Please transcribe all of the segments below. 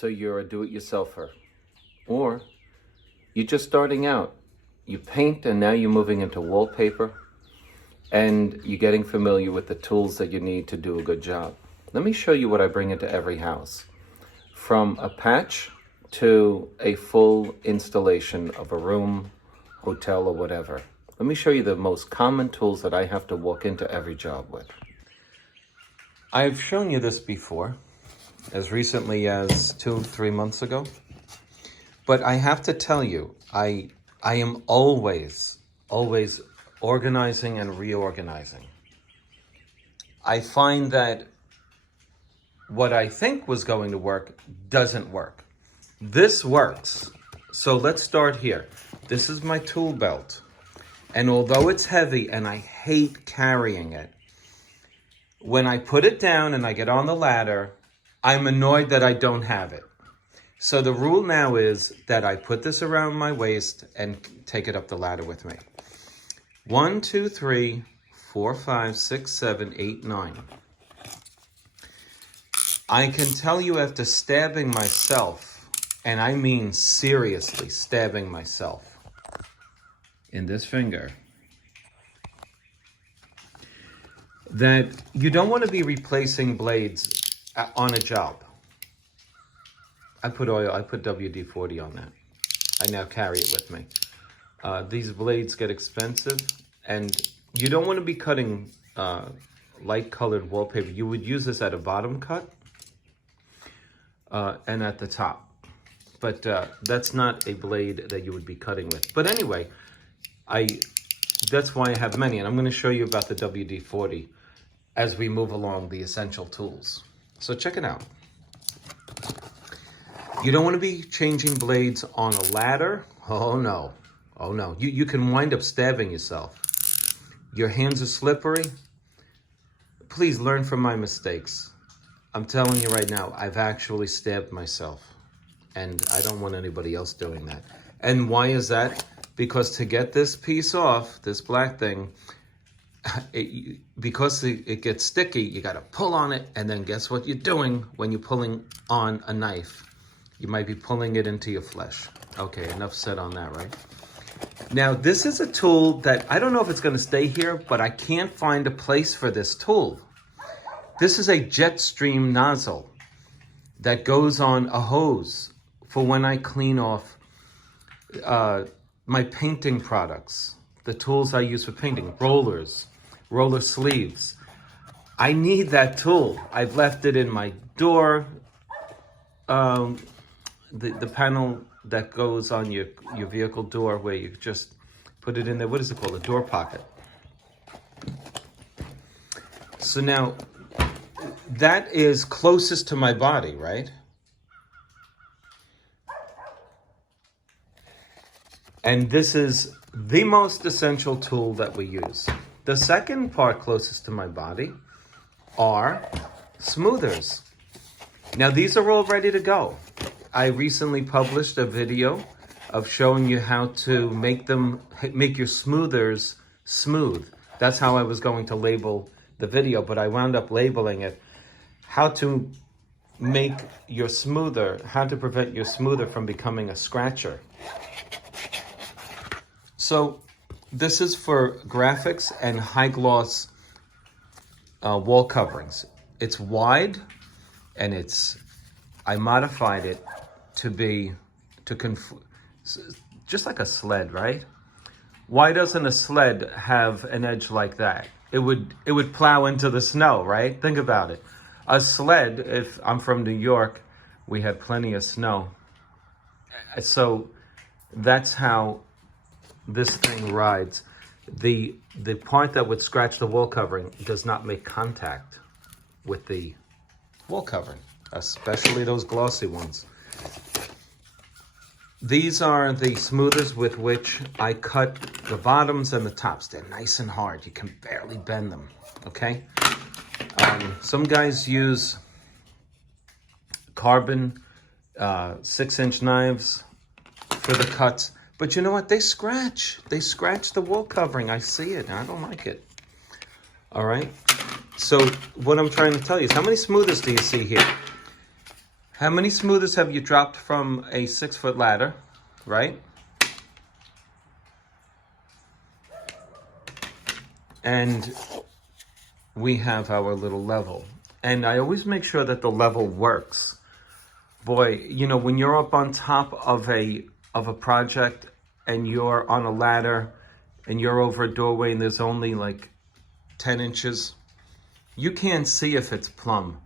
So you're a do-it-yourselfer, or you're just starting out. You paint and now you're moving into wallpaper, and you're getting familiar with the tools that you need to do a good job. Let me show you what I bring into every house, from a patch to a full installation of a room, hotel, or whatever. Let me show you the most common tools that I have to walk into every job with. I've shown you this before, as recently as 2-3 months ago. But I have to tell you, I am always organizing and reorganizing. I find that what I think was going to work doesn't work. This works. So let's start here. This is my tool belt. And although it's heavy and I hate carrying it, when I put it down and I get on the ladder, I'm annoyed that I don't have it. So the rule now is that I put this around my waist and take it up the ladder with me. 1, 2, 3, 4, 5, 6, 7, 8, 9. I can tell you after stabbing myself, and I mean seriously stabbing myself in this finger, that you don't want to be replacing blades on a job. I put oil, I put WD-40 on that. I now carry it with me. These blades get expensive, and you don't want to be cutting light colored wallpaper. You would use this at a bottom cut and at the top. But that's not a blade that you would be cutting with. But anyway, that's why I have many, and I'm going to show you about the WD-40 as we move along the essential tools. So check it out. You don't want to be changing blades on a ladder. Oh no. Oh no. You can wind up stabbing yourself. Your hands are slippery. Please learn from my mistakes. I'm telling you right now, I've actually stabbed myself, and I don't want anybody else doing that. And why is that? Because to get this piece off, this black thing, because it gets sticky, you got to pull on it, and then guess what you're doing when you're pulling on a knife? You might be pulling it into your flesh. Okay, enough said on that, right? Now, this is a tool that I don't know if it's going to stay here, but I can't find a place for this tool. This is a jet stream nozzle that goes on a hose for when I clean off my painting products, the tools I use for painting, rollers, roller sleeves. I need that tool. I've left it in my door, the panel that goes on your vehicle door, where you just put it in there. What is it called? A door pocket. So now, that is closest to my body, right? And this is the most essential tool that we use. The second part closest to my body are smoothers. Now, these are all ready to go. I recently published a video of showing you how to make your smoothers smooth. That's how I was going to label the video, but I wound up labeling it how to make your smoother, how to prevent your smoother from becoming a scratcher. So this is for graphics and high gloss wall coverings. It's wide, and I modified it to be, just like a sled, right? Why doesn't a sled have an edge like that? It would plow into the snow, right? Think about it. A sled, if I'm from New York, we had plenty of snow. So that's how this thing rides. The part that would scratch the wall covering does not make contact with the wall covering, especially those glossy ones. These are the smoothers with which I cut the bottoms and the tops. They're nice and hard. You can barely bend them, okay? Some guys use carbon 6-inch knives for the cuts. But you know what? They scratch. They scratch the wall covering. I see it. I don't like it. All right? So what I'm trying to tell you is, how many smoothers do you see here? How many smoothers have you dropped from a 6-foot ladder, right? And we have our little level. And I always make sure that the level works. Boy, you know, when you're up on top of a project and you're on a ladder and you're over a doorway and there's only like 10 inches, you can't see if it's plumb.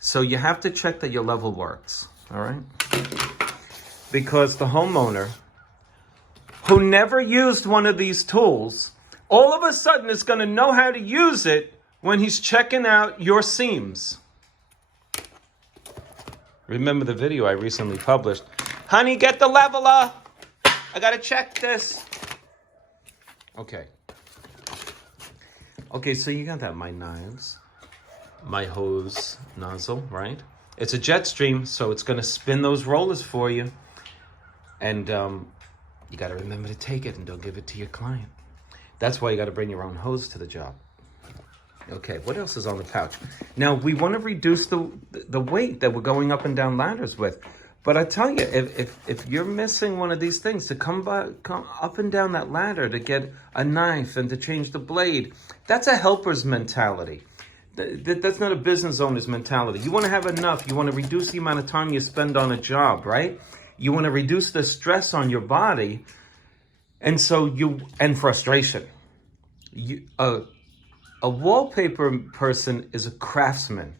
So you have to check that your level works, all right? Because the homeowner who never used one of these tools, all of a sudden is gonna know how to use it when he's checking out your seams. Remember the video I recently published? Honey, get the leveler. I gotta check this. Okay. Okay, so you got that, my knives, my hose nozzle, right? It's a jet stream, so it's gonna spin those rollers for you. And you gotta remember to take it and don't give it to your client. That's why you gotta bring your own hose to the job. Okay, what else is on the pouch? Now, we want to reduce the weight that we're going up and down ladders with. But I tell you, if you're missing one of these things, to come up and down that ladder to get a knife and to change the blade, that's a helper's mentality. That's not a business owner's mentality. You want to have enough. You want to reduce the amount of time you spend on a job, right? You want to reduce the stress on your body, and frustration. A wallpaper person is a craftsman.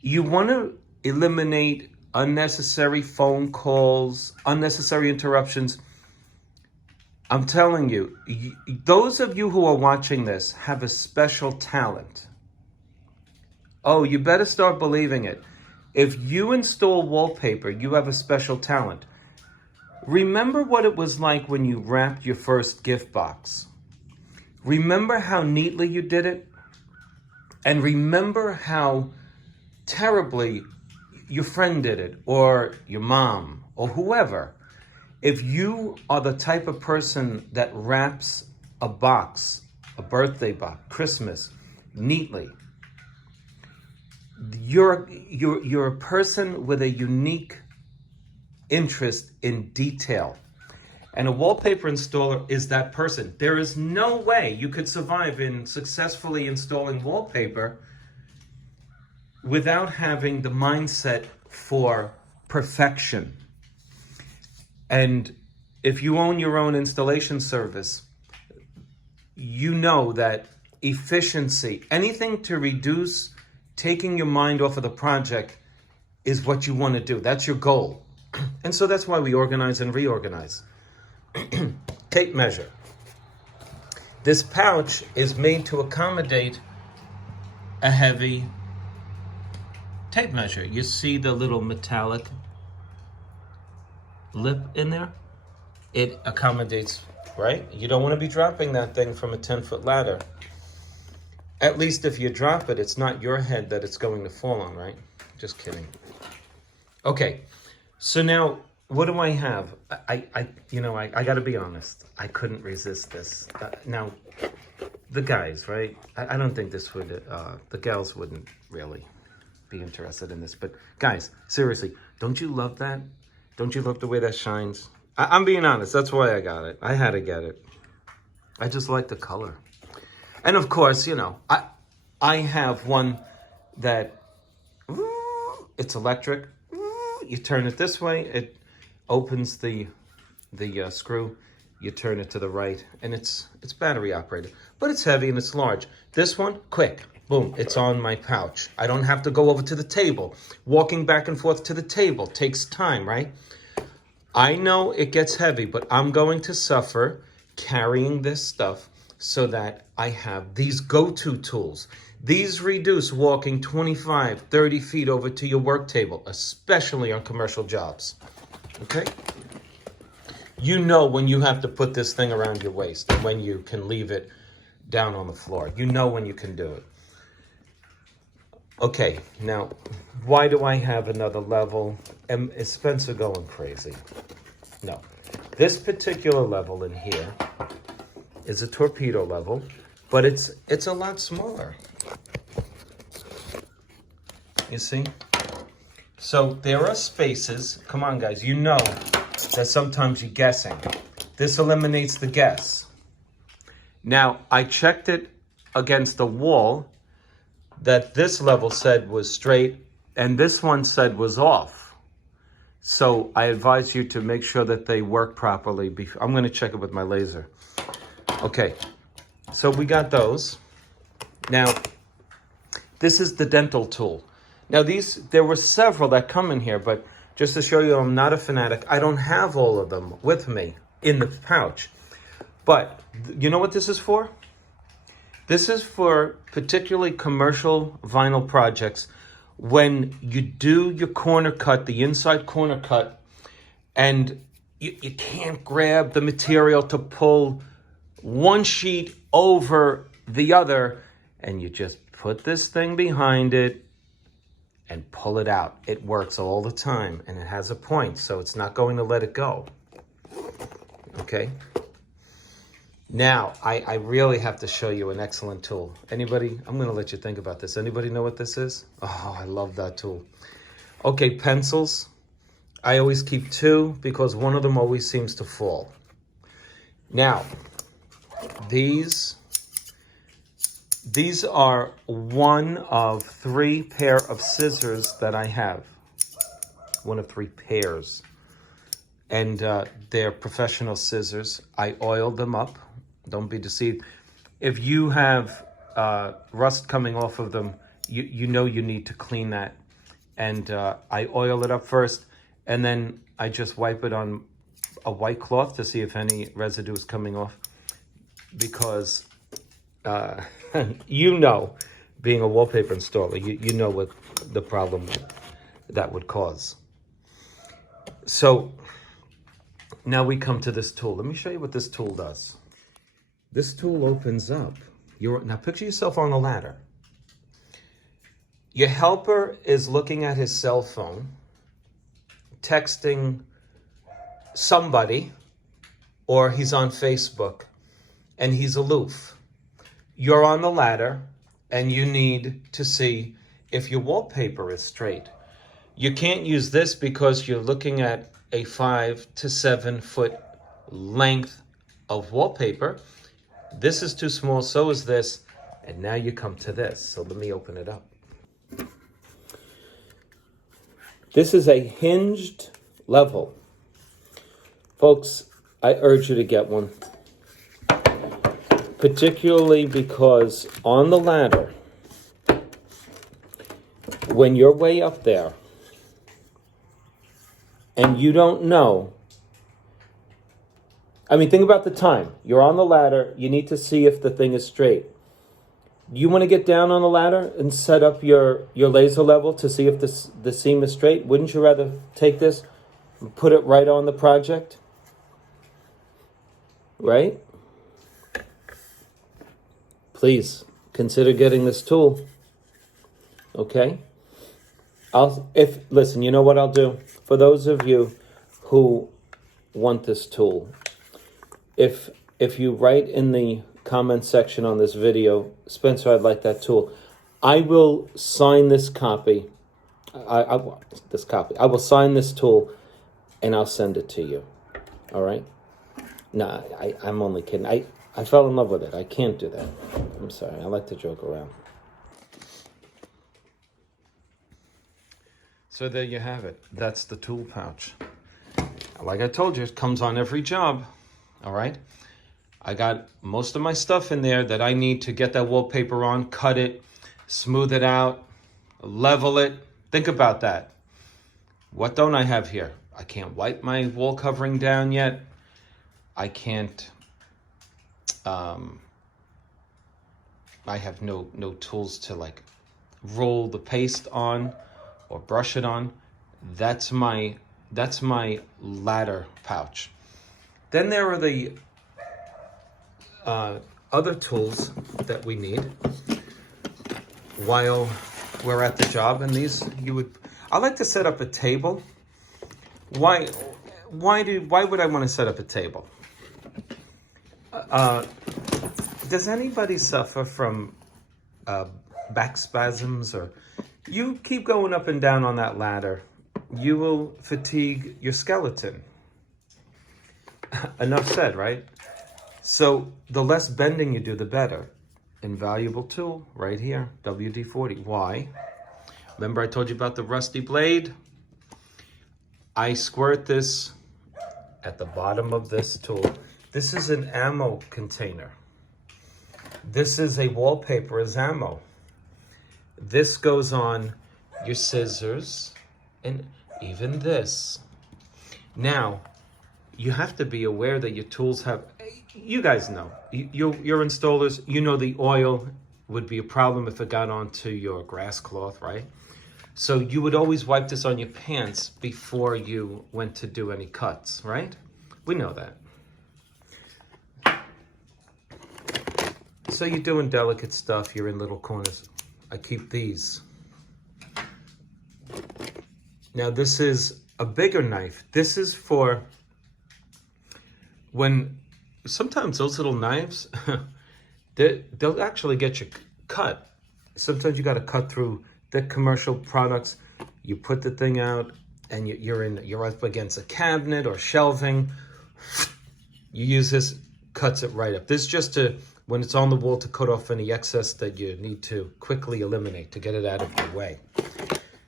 You want to eliminate unnecessary phone calls, unnecessary interruptions. I'm telling you, those of you who are watching this have a special talent. Oh, you better start believing it. If you install wallpaper, you have a special talent. Remember what it was like when you wrapped your first gift box. Remember how neatly you did it? And remember how terribly your friend did it, or your mom, or whoever. If you are the type of person that wraps a box, a birthday box, Christmas, neatly, you're a person with a unique interest in detail. And a wallpaper installer is that person. There is no way you could survive in successfully installing wallpaper without having the mindset for perfection. And if you own your own installation service, you know that efficiency, anything to reduce taking your mind off of the project, is what you want to do. That's your goal. And so that's why we organize and reorganize. Tape measure. This pouch is made to accommodate a heavy tape measure. You see the little metallic lip in there? It accommodates, right? You don't want to be dropping that thing from a 10-foot ladder. At least if you drop it, it's not your head that it's going to fall on, right? Just kidding. Okay, so now what do I have? I got to be honest. I couldn't resist this. Now, the guys, right? I don't think this would, the gals wouldn't really be interested in this. But guys, seriously, don't you love that? Don't you love the way that shines? I'm being honest. That's why I got it. I had to get it. I just like the color. And of course, you know, I have one that, it's electric. You turn it this way, it opens the screw. You turn it to the right, and it's battery operated. But it's heavy and it's large. This one, quick, boom, it's on my pouch. I don't have to go over to the table. Walking back and forth to the table takes time, right? I know it gets heavy, but I'm going to suffer carrying this stuff so that I have these go-to tools. These reduce walking 25, 30 feet over to your work table, especially on commercial jobs, okay? You know when you have to put this thing around your waist and when you can leave it down on the floor. You know when you can do it. Okay, now, why do I have another level? Is Spencer going crazy? No. This particular level in here is a torpedo level, but it's a lot smaller. You see? So there are spaces. Come on, guys. You know that sometimes you're guessing. This eliminates the guess. Now, I checked it against the wall that this level said was straight and this one said was off. So I advise you to make sure that they work properly. I'm going to check it with my laser. Okay, so we got those. Now, this is the dental tool. Now there were several that come in here, but just to show you I'm not a fanatic, I don't have all of them with me in the pouch. But you know what this is for? This is for particularly commercial vinyl projects when you do your corner cut, the inside corner cut, and you can't grab the material to pull one sheet over the other, and you just put this thing behind it and pull it out. It works all the time, and it has a point, so it's not going to let it go. Okay? Now, I really have to show you an excellent tool. Anybody? I'm going to let you think about this. Anybody know what this is? Oh, I love that tool. Okay, pencils. I always keep two because one of them always seems to fall. Now, these are one of 3 pair of scissors that I have. One of 3 pairs. And they're professional scissors. I oiled them up. Don't be deceived. If you have rust coming off of them, you know you need to clean that. And I oil it up first, and then I just wipe it on a white cloth to see if any residue is coming off. Because you know, being a wallpaper installer, you know what the problem that would cause. So now we come to this tool. Let me show you what this tool does. This tool opens up. Now picture yourself on a ladder. Your helper is looking at his cell phone, texting somebody, or he's on Facebook, and he's aloof. You're on the ladder, and you need to see if your wallpaper is straight. You can't use this because you're looking at a 5 to 7 foot length of wallpaper. This is too small, so is this, and now you come to this. So let me open it up. This is a hinged level. Folks, I urge you to get one. Particularly because on the ladder, when you're way up there and you don't know, I mean, think about the time. You're on the ladder, you need to see if the thing is straight. You want to get down on the ladder and set up your laser level to see if the seam is straight? Wouldn't you rather take this and put it right on the project? Right? Please consider getting this tool. Okay? Listen, you know what I'll do? For those of you who want this tool, if you write in the comment section on this video, Spencer, I'd like that tool, I will sign this copy. I will sign this tool and I'll send it to you. All right? No, I'm only kidding. I fell in love with it. I can't do that. I'm sorry. I like to joke around. So there you have it. That's the tool pouch. Like I told you, it comes on every job. All right? I got most of my stuff in there that I need to get that wallpaper on, cut it, smooth it out, level it. Think about that. What don't I have here? I can't wipe my wall covering down yet. I can't... I have no tools to like roll the paste on or brush it on. That's my ladder pouch. Then there are the other tools that we need while we're at the job, and these I like to set up a table. Why would I want to set up a table? Does anybody suffer from back spasms, or You keep going up and down on that ladder, you will fatigue your skeleton. Enough said, right? So the less bending you do, the better. Invaluable tool right here, WD-40. Why? Remember I told you about the rusty blade? I squirt this at the bottom of this tool. This is an ammo container. This is a wallpaper as ammo. This goes on your scissors and even this. Now, you have to be aware that your tools have, you guys know, you're installers, you know the oil would be a problem if it got onto your grass cloth, right? So you would always wipe this on your pants before you went to do any cuts, right? We know that. So you're doing delicate stuff, you're in little corners. I keep these. Now this is a bigger knife. This is for when, sometimes those little knives, they'll actually get you cut. Sometimes you got to cut through the commercial products. You put the thing out and you're up against a cabinet or shelving. You use this, cuts it right up. This is just to, when it's on the wall, to cut off any excess that you need to quickly eliminate to get it out of your way.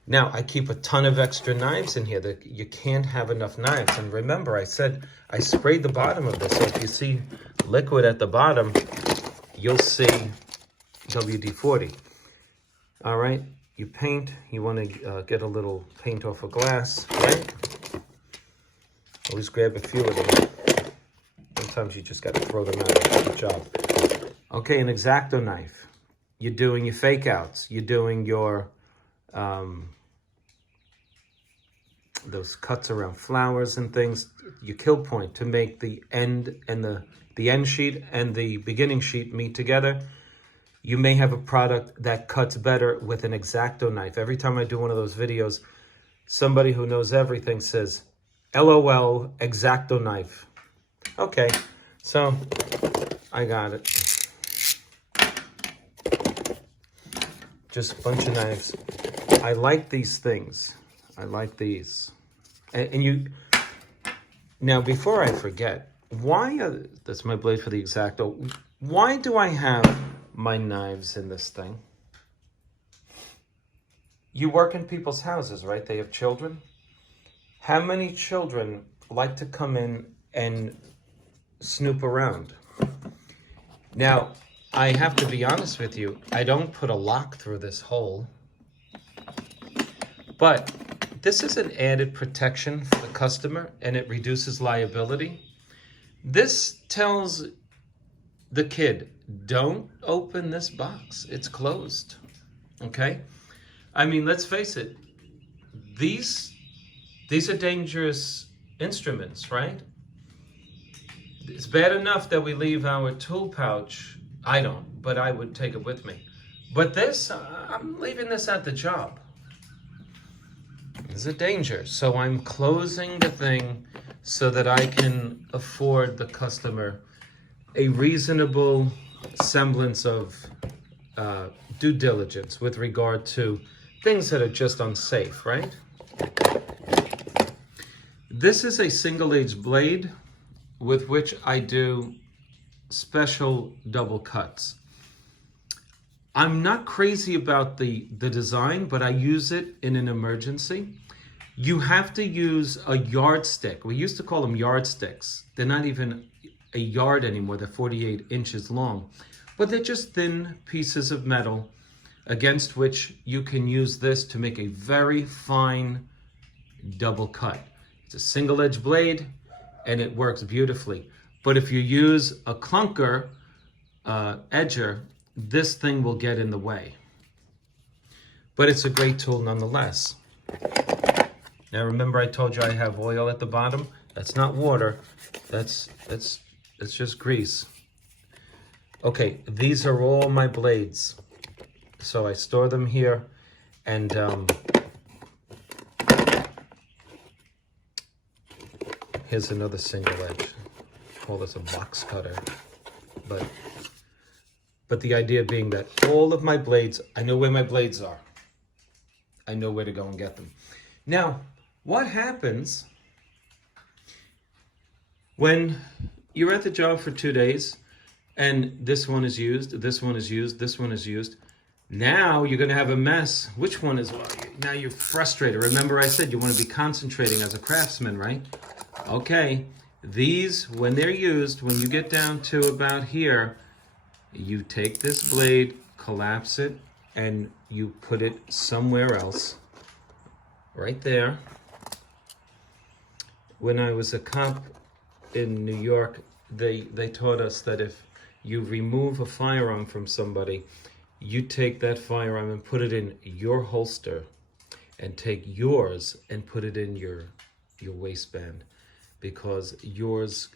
Now, I keep a ton of extra knives in here. That you can't have enough knives. And remember, I said I sprayed the bottom of this. So if you see liquid at the bottom, you'll see WD-40. All right, you paint. You want to get a little paint off a glass, right? Always grab a few of them. Sometimes you just got to throw them out. Good job. Okay, an Exacto knife. You're doing your fake outs. You're doing your those cuts around flowers and things. Your kill point to make the end and the end sheet and the beginning sheet meet together. You may have a product that cuts better with an Exacto knife. Every time I do one of those videos, somebody who knows everything says, LOL, Exacto knife. Okay, so I got it. Just a bunch of knives. I like these things. I like these. And you, now before I forget, why, that's my blade for the Exacto. Why do I have my knives in this thing? You work in people's houses, right? They have children. How many children like to come in and snoop around? Now, I have to be honest with you, I don't put a lock through this hole, but this is an added protection for the customer and it reduces liability. This tells the kid, don't open this box, it's closed, okay? I mean, let's face it, these are dangerous instruments, right? It's bad enough that we leave our tool pouch. I don't, but I would take it with me. But this, I'm leaving this at the job. There's a danger. So I'm closing the thing so that I can afford the customer a reasonable semblance of due diligence with regard to things that are just unsafe, right? This is a single-edged blade with which I do special double cuts. I'm not crazy about the design, but I use it in an emergency. You have to use a yardstick. We used to call them yardsticks. They're not even a yard anymore. They're 48 inches long, but they're just thin pieces of metal against which you can use this to make a very fine double cut. It's a single edge blade and it works beautifully. But if you use a clunker edger, this thing will get in the way. But it's a great tool nonetheless. Now remember I told you I have oil at the bottom? That's not water, that's just grease. Okay, these are all my blades. So I store them here and here's another single edge. Call this a box cutter. But the idea being that all of my blades, I know where my blades are. I know where to go and get them. Now, what happens when you're at the job for 2 days and this one is used, this one is used, this one is used? Now you're going to have a mess. Which one is what? Now you're frustrated. Remember I said you want to be concentrating as a craftsman, right? Okay, these, when they're used, when you get down to about here, you take this blade, collapse it, and you put it somewhere else. Right there. When I was a cop in New York, they taught us that if you remove a firearm from somebody, you take that firearm and put it in your holster and take yours and put it in your waistband, because yours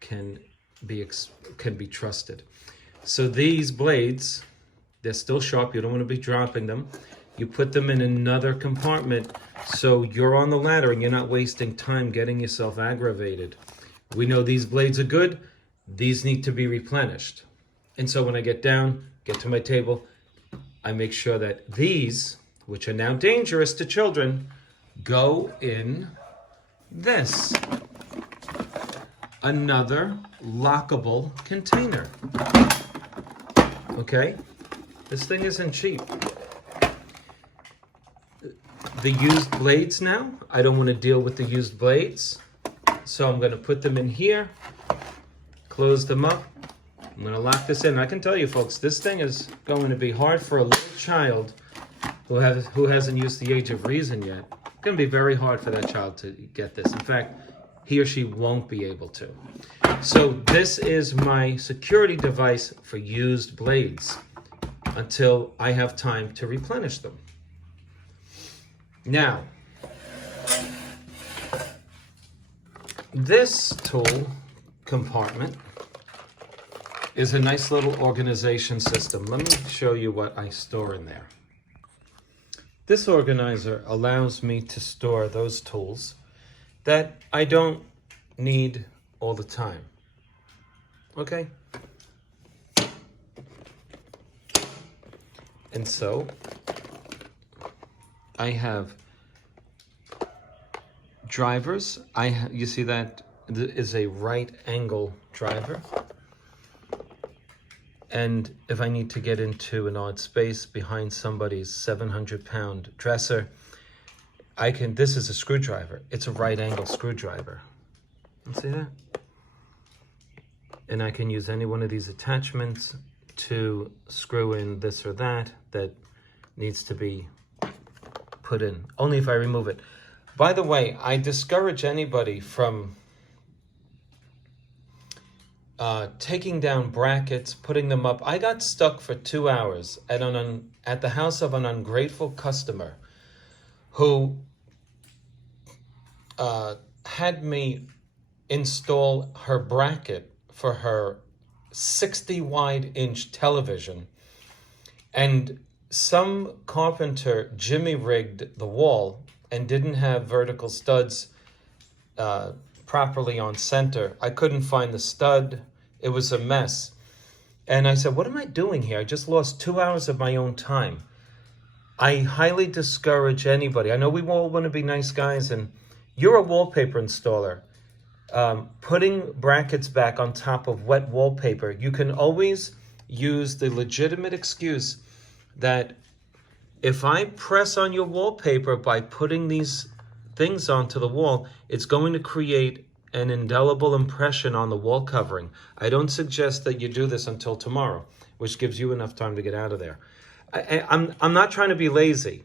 can be trusted. So these blades, they're still sharp. You don't want to be dropping them. You put them in another compartment so you're on the ladder and you're not wasting time getting yourself aggravated. We know these blades are good. These need to be replenished. And so when I get down, get to my table, I make sure that these, which are now dangerous to children, go in this. Another lockable container. Okay? This thing isn't cheap. The used blades now, I don't want to deal with the used blades. So I'm going to put them in here, close them up. I'm going to lock this in. I can tell you folks, this thing is going to be hard for a little child who hasn't used the age of reason yet. It's going to be very hard for that child to get this. In fact, he or she won't be able to. So this is my security device for used blades until I have time to replenish them. Now, this tool compartment is a nice little organization system. Let me show you what I store in there. This organizer allows me to store those tools that I don't need all the time. Okay? And so I have drivers. You see that is a right angle driver. And if I need to get into an odd space behind somebody's 700-pound dresser, this is a screwdriver. It's a right angle screwdriver. You see that? And I can use any one of these attachments to screw in this or that needs to be put in, only if I remove it. By the way, I discourage anybody from taking down brackets, putting them up. I got stuck for 2 hours at the house of an ungrateful customer who had me install her bracket for her 60 wide inch television, and some carpenter jimmy rigged the wall and didn't have vertical studs properly on center. I couldn't find the stud. It was a mess. And I said, what am I doing here? I just lost 2 hours of my own time. I highly discourage anybody. I know we all want to be nice guys, and you're a wallpaper installer. Putting brackets back on top of wet wallpaper, you can always use the legitimate excuse that if I press on your wallpaper by putting these things onto the wall, it's going to create an indelible impression on the wall covering. I don't suggest that you do this until tomorrow, which gives you enough time to get out of there. I'm not trying to be lazy.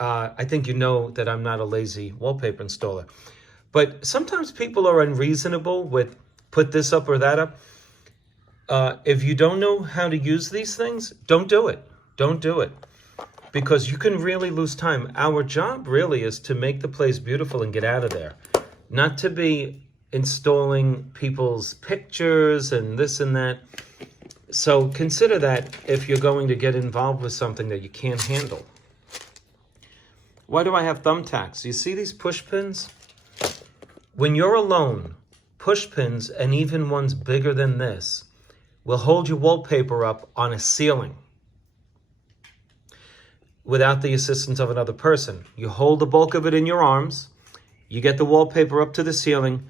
I think you know that I'm not a lazy wallpaper installer. But sometimes people are unreasonable with put this up or that up. If you don't know how to use these things, don't do it. Don't do it. Because you can really lose time. Our job really is to make the place beautiful and get out of there. Not to be installing people's pictures and this and that. So consider that if you're going to get involved with something that you can't handle. Why do I have thumbtacks? You see these push pins? When you're alone, push pins, and even ones bigger than this, will hold your wallpaper up on a ceiling. without the assistance of another person. You hold the bulk of it in your arms, you get the wallpaper up to the ceiling,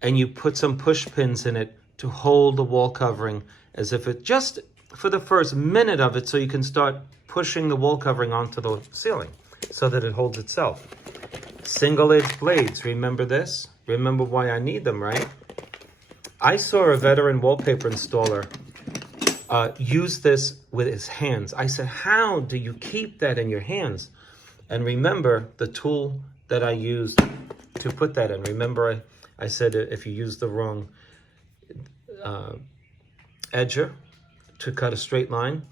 and you put some push pins in it to hold the wall covering as if it just for the first minute of it, so you can start pushing the wall covering onto the ceiling so that it holds itself. Single-edged blades, remember this? Remember why I need them, right? I saw a veteran wallpaper installer use this with his hands. I said, how do you keep that in your hands? And remember the tool that I used to put that in. Remember I said if you use the wrong edger to cut a straight line,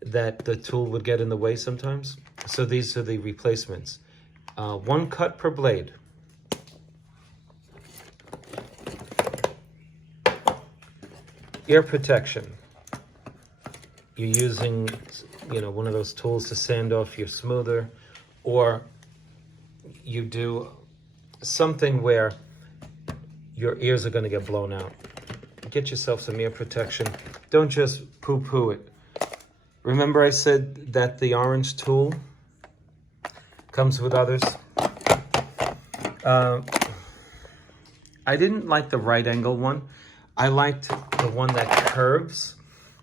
that the tool would get in the way sometimes. So these are the replacements. 1 cut per blade. Ear protection. You're using, one of those tools to sand off your smoother, or you do something where your ears are going to get blown out. Get yourself some ear protection. Don't just poo-poo it. Remember I said that the orange tool comes with others? I didn't like the right angle one. I liked the one that curves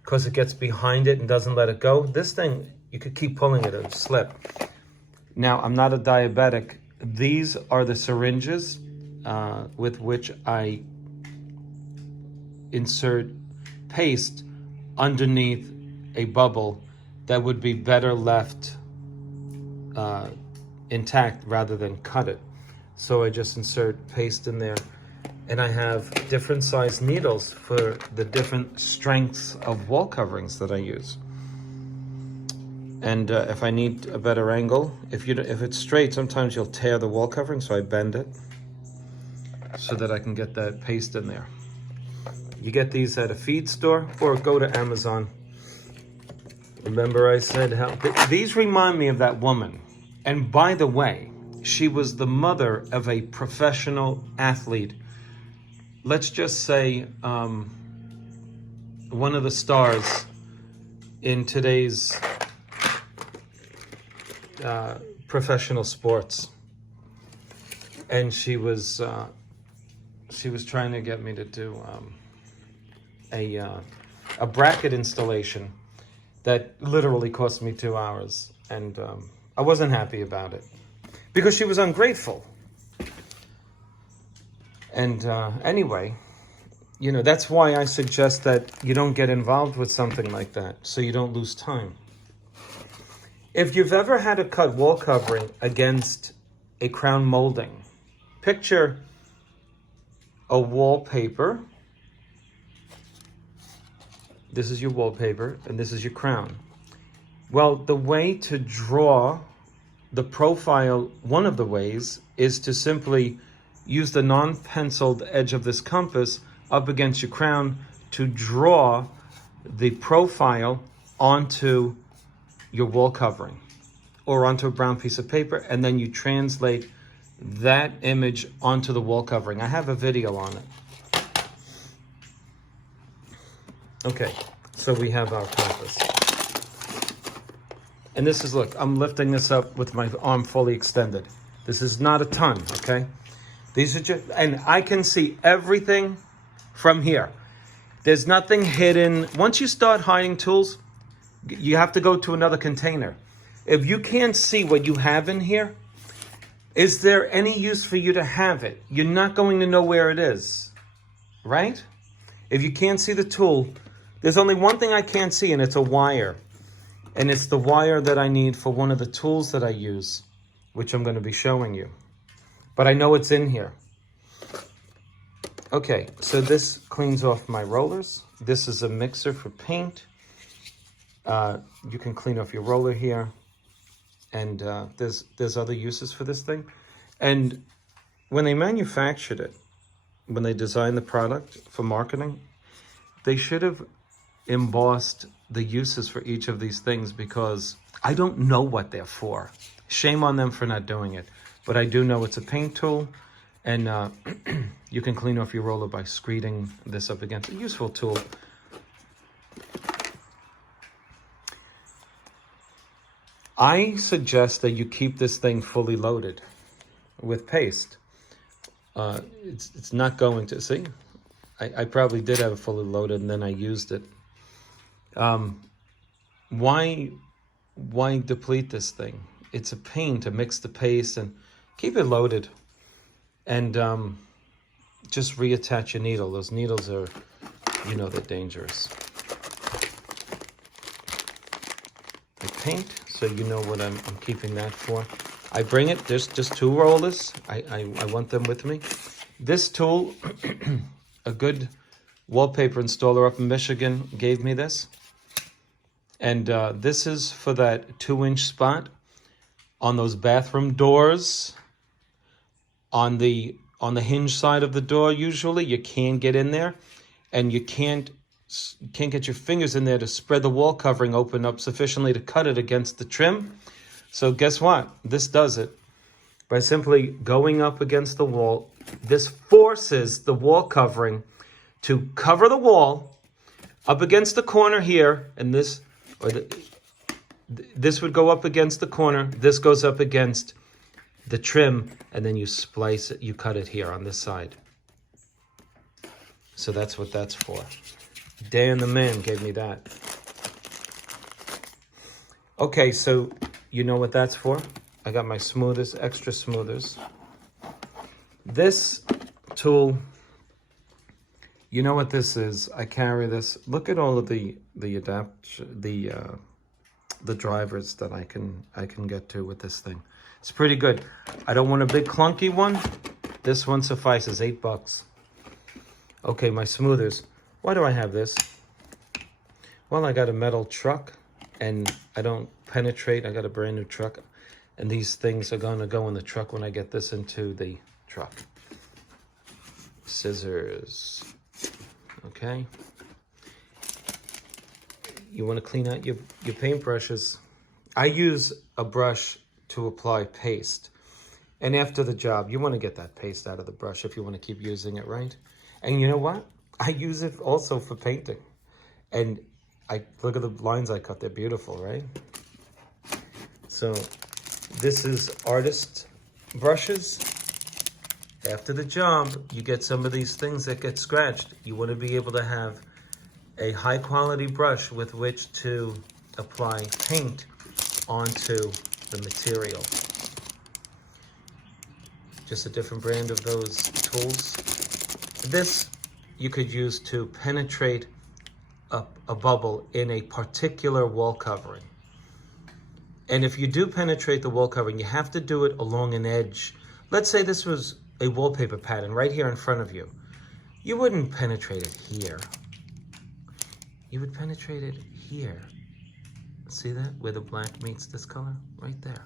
because it gets behind it and doesn't let it go. This thing, you could keep pulling it, it'll slip. Now, I'm not a diabetic. These are the syringes with which I insert paste underneath a bubble that would be better left intact rather than cut it. So I just insert paste in there, and I have different size needles for the different strengths of wall coverings that I use. And if I need a better angle, if it's straight, sometimes you'll tear the wall covering, so I bend it so that I can get that paste in there. You get these at a feed store or go to Amazon. Remember I said how these remind me of that woman. And by the way, she was the mother of a professional athlete. Let's just say one of the stars in today's professional sports. And she was trying to get me to do a bracket installation that literally cost me 2 hours, and I wasn't happy about it because she was ungrateful. And anyway, that's why I suggest that you don't get involved with something like that, so you don't lose time. If you've ever had to cut wall covering against a crown molding, picture a wallpaper. This is your wallpaper, and this is your crown. Well, the way to draw the profile, one of the ways, is to simply use the non-penciled edge of this compass up against your crown to draw the profile onto your wall covering or onto a brown piece of paper, and then you translate that image onto the wall covering. I have a video on it. Okay, so we have our compass. And this is, look, I'm lifting this up with my arm fully extended. This is not a ton, okay? These are just, and I can see everything from here. There's nothing hidden. Once you start hiding tools, you have to go to another container. If you can't see what you have in here, is there any use for you to have it? You're not going to know where it is, right? If you can't see the tool, there's only one thing I can't see, and it's a wire. And it's the wire that I need for one of the tools that I use, which I'm going to be showing you. But I know it's in here. Okay, so this cleans off my rollers. This is a mixer for paint. You can clean off your roller here. And there's other uses for this thing. And when they manufactured it, when they designed the product for marketing, they should have embossed the uses for each of these things, because I don't know what they're for. Shame on them for not doing it. But I do know it's a paint tool, and you can clean off your roller by screeding this up against a useful tool. I suggest that you keep this thing fully loaded with paste. It's not going to, see? I probably did have it fully loaded and then I used it. Why deplete this thing? It's a pain to mix the paste, and keep it loaded. And just reattach your needle. Those needles are, you know, they're dangerous. I paint, so you know what I'm keeping that for. I bring it, there's just 2 rollers. I want them with me. This tool, a good wallpaper installer up in Michigan gave me this. And this is for that 2-inch spot on those bathroom doors. On the hinge side of the door, usually you can't get in there, and you can't get your fingers in there to spread the wall covering open up sufficiently to cut it against the trim. So guess what? This does it. By simply going up against the wall, this forces the wall covering to cover the wall up against the corner here, and this would go up against the corner, this goes up against the trim, and then you splice it, you cut it here on this side. So that's what that's for. Dan the man gave me that. Okay, so you know what that's for? I got my smoothers, extra smoothers. This tool, you know what this is? I carry this. Look at all of the drivers that I can get to with this thing. It's pretty good. I don't want a big clunky one. This one suffices, $8. Okay, my smoothers. Why do I have this? Well, I got a metal truck and I don't penetrate. I got a brand new truck, and these things are gonna go in the truck when I get this into the truck. Scissors. Okay. You want to clean out your paintbrushes. I use a brush to apply paste. And after the job, you want to get that paste out of the brush if you want to keep using it, right? And you know what? I use it also for painting. And I look at the lines I cut. They're beautiful, right? So this is artist brushes. After the job, you get some of these things that get scratched. You want to be able to have a high quality brush with which to apply paint onto the material. Just a different brand of those tools. This you could use to penetrate a bubble in a particular wall covering. And if you do penetrate the wall covering, you have to do it along an edge. Let's say this was a wallpaper pattern right here in front of you. You wouldn't penetrate it here. You would penetrate it here. See that? Where the black meets this color? Right there.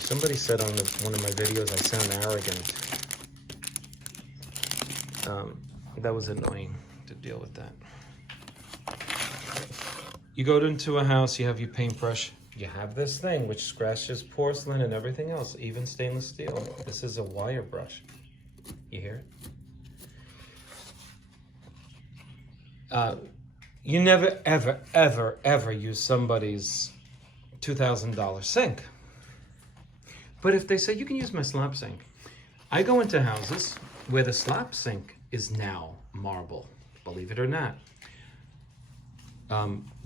Somebody said on one of my videos I sound arrogant. That was annoying to deal with that. You go into a house, you have your paintbrush, you have this thing which scratches porcelain and everything else, even stainless steel. This is a wire brush. You hear it? You never, ever, ever, ever use somebody's $2,000 sink. But if they say, you can use my slop sink. I go into houses where the slop sink is now marble, believe it or not.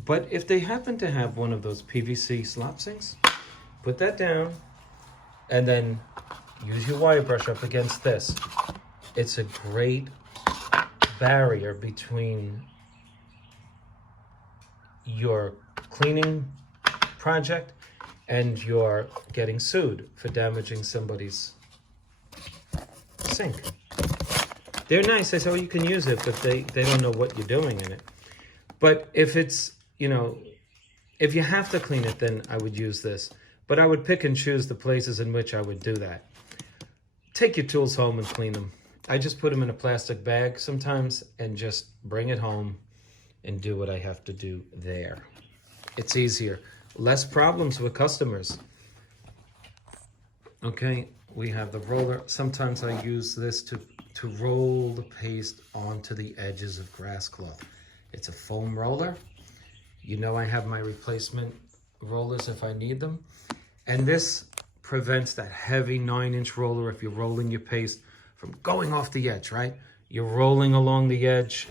But if they happen to have one of those PVC slop sinks, put that down and then use your wire brush up against this. It's a great barrier between your cleaning project and your getting sued for damaging somebody's sink. They're nice. I say, oh, you can use it, but they don't know what you're doing in it. But if it's, you know, if you have to clean it, then I would use this. But I would pick and choose the places in which I would do that. Take your tools home and clean them. I just put them in a plastic bag sometimes and just bring it home and do what I have to do there. It's easier. Less problems with customers. Okay, we have the roller. Sometimes I use this to roll the paste onto the edges of grass cloth. It's a foam roller. You know I have my replacement rollers if I need them. And this prevents that heavy 9-inch roller if you're rolling your paste from going off the edge, right? You're rolling along the edge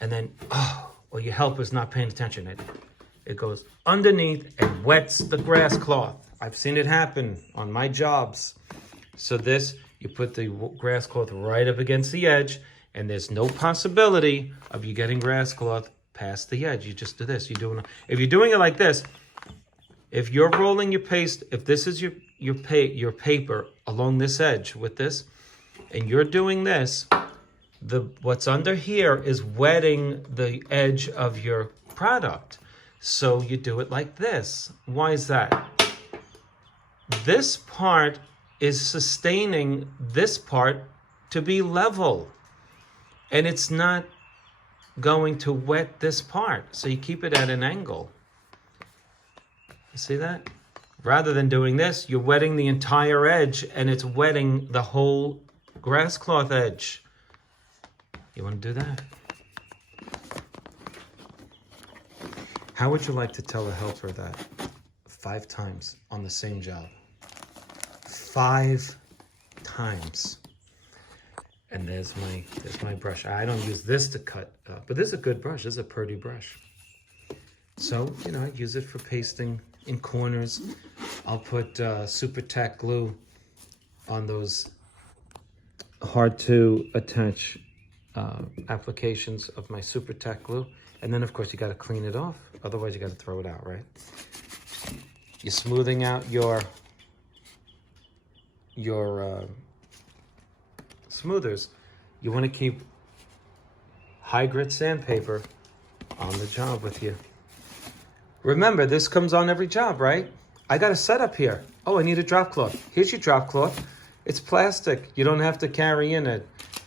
and then, well, your helper's not paying attention. It goes underneath and wets the grass cloth. I've seen it happen on my jobs. So this, you put the grass cloth right up against the edge and there's no possibility of you getting grass cloth past the edge. You just do this. If you're doing it like this, if you're rolling your paste, if this is your paper along this edge with this, and you're doing this, what's under here is wetting the edge of your product. So you do it like this. Why is that? This part is sustaining this part to be level. And it's not going to wet this part. So you keep it at an angle. You see that? Rather than doing this, you're wetting the entire edge and it's wetting the whole grass cloth edge. You want to do that? How would you like to tell a helper that 5 times on the same job? 5 times. And there's my brush. I don't use this to cut, but this is a good brush. This is a pretty brush. So, I use it for pasting in corners. I'll put Super Tack glue on those hard to attach applications of my Super Tack glue. And then, of course, you got to clean it off. Otherwise, you got to throw it out, right? You're smoothing out your smoothers. You want to keep high grit sandpaper on the job with you. Remember, this comes on every job, right? I got a setup here. Oh, I need a drop cloth. Here's your drop cloth. It's plastic. You don't have to carry in a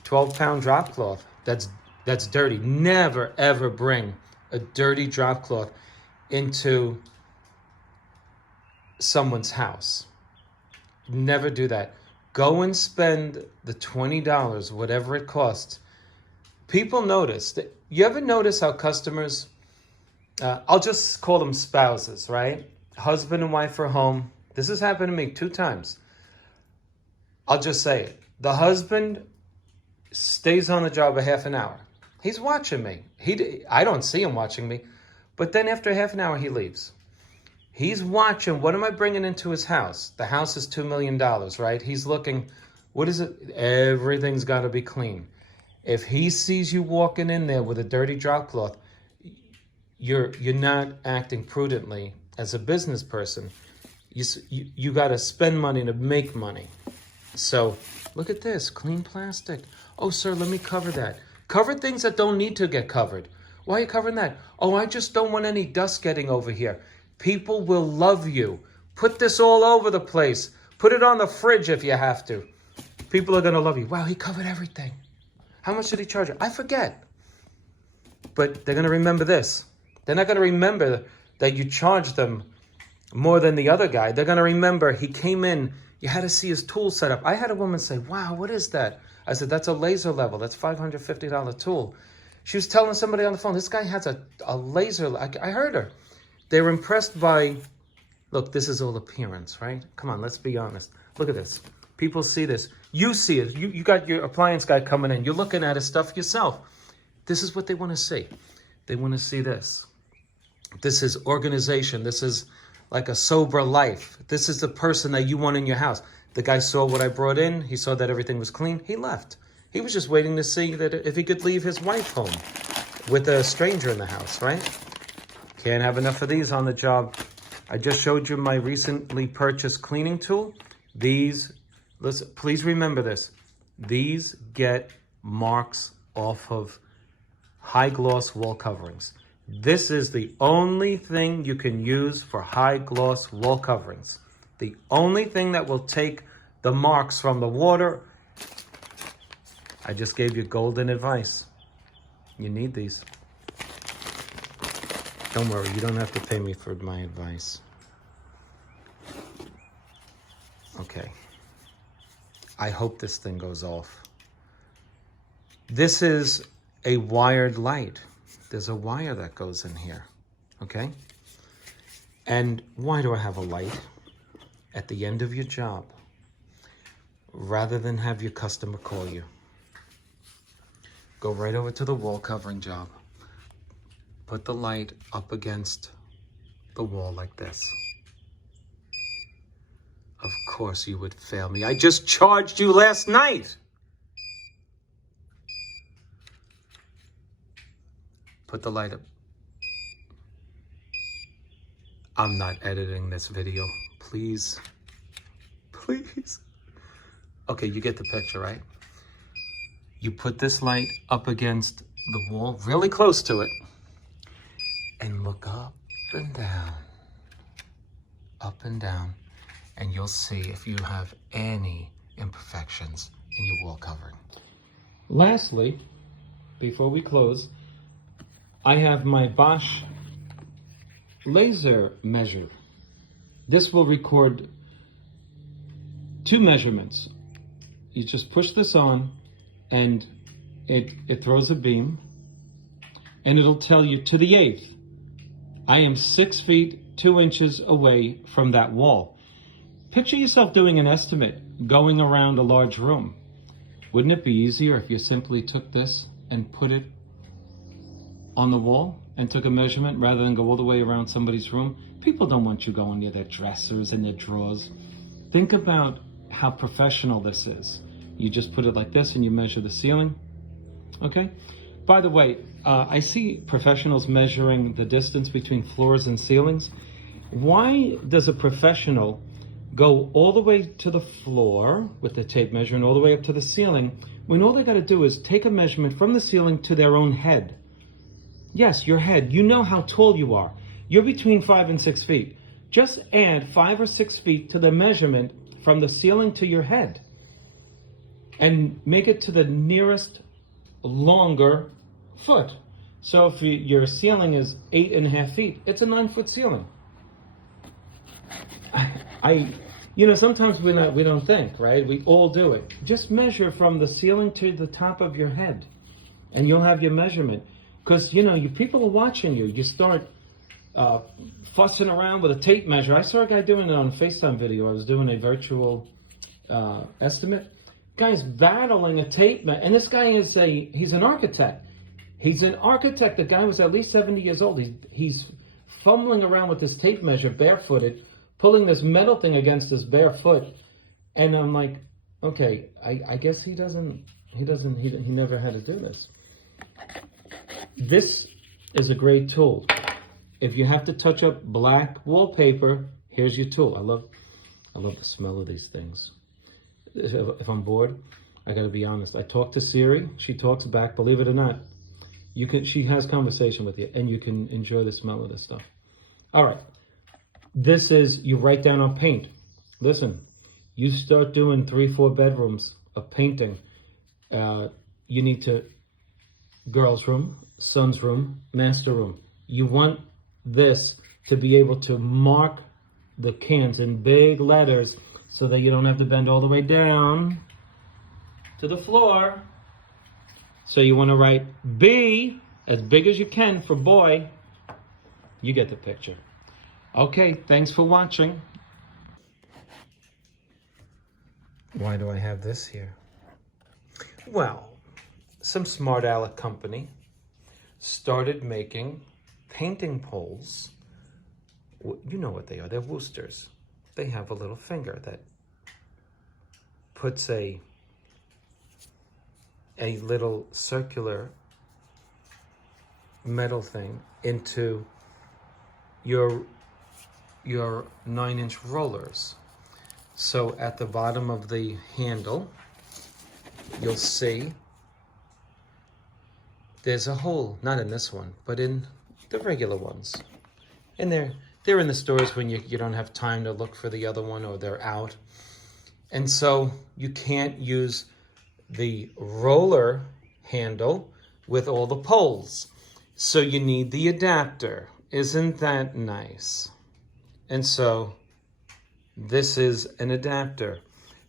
12-pound drop cloth. That's dirty. Never, ever bring a dirty drop cloth into someone's house. Never do that. Go and spend the $20, whatever it costs. People notice. You ever notice how customers, I'll just call them spouses, right? Husband and wife are home. This has happened to me 2 times. I'll just say it. The husband stays on the job a half an hour. He's watching me. I don't see him watching me. But then after half an hour, he leaves. He's watching, what am I bringing into his house? The house is $2 million, right? He's looking, what is it? Everything's got to be clean. If he sees you walking in there with a dirty drop cloth, you're not acting prudently as a business person. You got to spend money to make money. So look at this, clean plastic. Oh, sir, let me cover that. Cover things that don't need to get covered. Why are you covering that? Oh, I just don't want any dust getting over here. People will love you. Put this all over the place. Put it on the fridge if you have to. People are going to love you. Wow, he covered everything. How much did he charge you? I forget. But they're going to remember this. They're not going to remember that you charged them more than the other guy. They're going to remember he came in. You had to see his tool set up. I had a woman say, wow, what is that? I said, that's a laser level. That's $550 tool. She was telling somebody on the phone, this guy has a laser. I heard her. They were impressed by, look, this is all appearance, right? Come on, let's be honest. Look at this. People see this. You see it. You got your appliance guy coming in. You're looking at his stuff yourself. This is what they want to see. They want to see this. This is organization. This is like a sober life. This is the person that you want in your house. The guy saw what I brought in. He saw that everything was clean. He left. He was just waiting to see that if he could leave his wife home with a stranger in the house, right? Can't have enough of these on the job. I just showed you my recently purchased cleaning tool. These, listen, please remember this. These get marks off of high gloss wall coverings. This is the only thing you can use for high gloss wall coverings. The only thing that will take the marks from the water. I just gave you golden advice. You need these. Don't worry, you don't have to pay me for my advice. Okay. I hope this thing goes off. This is a wired light. there's a wire that goes in here, okay? And why do I have a light at the end of your job rather than have your customer call you? Go right over to the wall covering job. Put the light up against the wall like this. Of course you would fail me. I just charged you last night. Put the light up. I'm not editing this video. Please. Please. Okay, you get the picture, right? You put this light up against the wall, really close to it, and look up and down. Up and down. And you'll see if you have any imperfections in your wall covering. Lastly, before we close, I have my Bosch laser measure. This will record 2 measurements. You just push this on and it throws a beam and it'll tell you to the 1/8. I am 6 feet 2 inches away from that wall. Picture yourself doing an estimate going around a large room. Wouldn't it be easier if you simply took this and put it on the wall and took a measurement rather than go all the way around somebody's room? People don't want you going near their dressers and their drawers. Think about how professional this is. You just put it like this and you measure the ceiling. Okay? By the way, I see professionals measuring the distance between floors and ceilings. Why does a professional go all the way to the floor with the tape measure and all the way up to the ceiling when all they got to do is take a measurement from the ceiling to their own head? Yes, your head. You know how tall you are. You're between 5 and 6 feet. Just add 5 or 6 feet to the measurement from the ceiling to your head and make it to the nearest longer foot. So if your ceiling is 8.5 feet, it's a 9-foot ceiling. Sometimes we don't think, right? We all do it. Just measure from the ceiling to the top of your head and you'll have your measurement. Because, people are watching you. You start fussing around with a tape measure. I saw a guy doing it on a FaceTime video. I was doing a virtual estimate. Guy's battling a tape measure. And this guy he's an architect. He's an architect. The guy was at least 70 years old. He's fumbling around with this tape measure, barefooted, pulling this metal thing against his bare foot. And I'm like, okay, I guess he never had to do this. This is a great tool. If you have to touch up black wallpaper, here's your tool. I love the smell of these things. If I'm bored, I gotta be honest. I talk to Siri, she talks back, believe it or not. She has conversation with you and you can enjoy the smell of this stuff. All right. This is, you write down on paint. Listen, you start doing 3-4 bedrooms of painting. You need to, girl's room, son's room, master room. You want this to be able to mark the cans in big letters so that you don't have to bend all the way down to the floor. So you want to write B as big as you can for boy. You get the picture. Okay, thanks for watching. Why do I have this here? Well, some smart aleck company started making painting poles. You know what they are. They're Woosters. They have a little finger that puts a little circular metal thing into your 9-inch rollers. So at the bottom of the handle, you'll see there's a hole, not in this one, but in the regular ones. And they're in the stores when you don't have time to look for the other one or they're out. And so you can't use the roller handle with all the poles. So you need the adapter. Isn't that nice? And so this is an adapter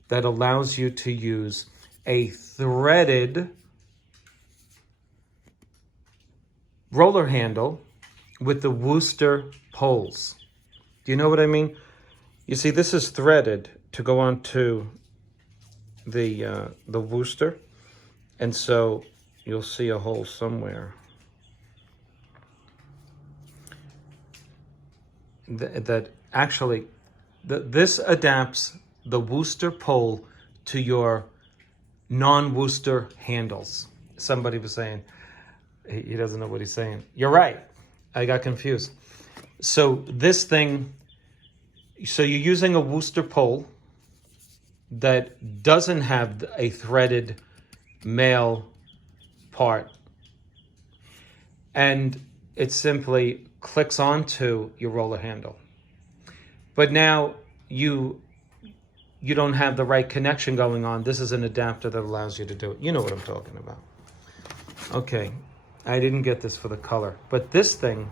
that allows you to use a threaded roller handle with the Worcester poles. Do you know what I mean? You see, this is threaded to go onto the Worcester, and so you'll see a hole somewhere. That actually, this adapts the Worcester pole to your non-Worcester handles. Somebody was saying, he doesn't know what he's saying. You're right. I got confused. So this thing, so you're using a Worcester pole that doesn't have a threaded male part. And it simply clicks onto your roller handle. But now you don't have the right connection going on. This is an adapter that allows you to do it. You know what I'm talking about. Okay, I didn't get this for the color. But this thing,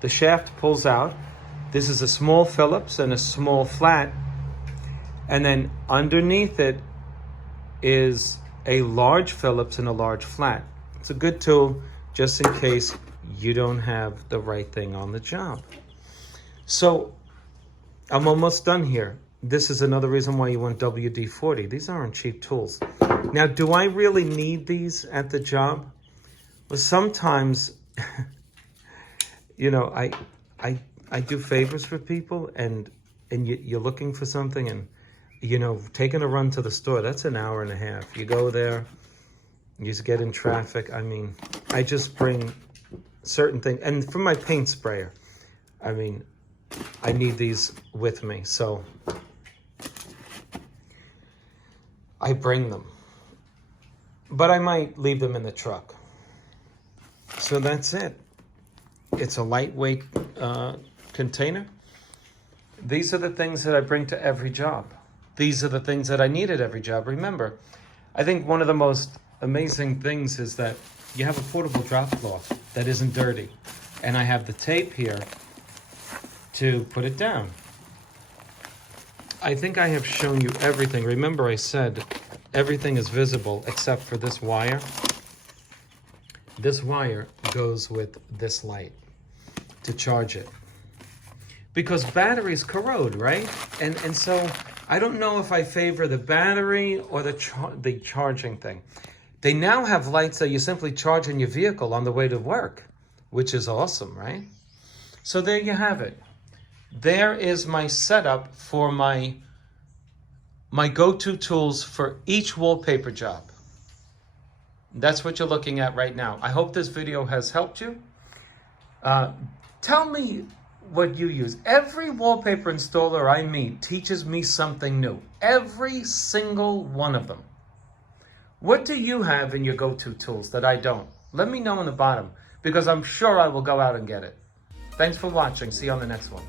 the shaft pulls out. This is a small Phillips and a small flat. And then underneath it is a large Phillips and a large flat. It's a good tool just in case you don't have the right thing on the job. So I'm almost done here. This is another reason why you want WD-40. These aren't cheap tools. Now, do I really need these at the job? Well, sometimes, you know, I do favors for people, and you're looking for something, and, you know, taking a run to the store, that's an hour and a half. You go there, you just get in traffic. I mean, I just bring certain things. And for my paint sprayer, I mean, I need these with me, so I bring them. But I might leave them in the truck. So that's it. It's a lightweight container. These are the things that I bring to every job. These are the things that I need at every job. Remember, I think one of the most amazing things is that you have a portable drop cloth that isn't dirty. And I have the tape here to put it down. I think I have shown you everything. Remember, I said everything is visible except for this wire. This wire goes with this light to charge it. Because batteries corrode, right? And so I don't know if I favor the battery or the charging thing. They now have lights that you simply charge in your vehicle on the way to work, which is awesome, right? So there you have it. There is my setup for my go-to tools for each wallpaper job. That's what you're looking at right now. I hope this video has helped you. Tell me what you use. Every wallpaper installer I meet teaches me something new. Every single one of them. What do you have in your go-to tools that I don't? Let me know in the bottom, because I'm sure I will go out and get it. Thanks for watching. See you on the next one.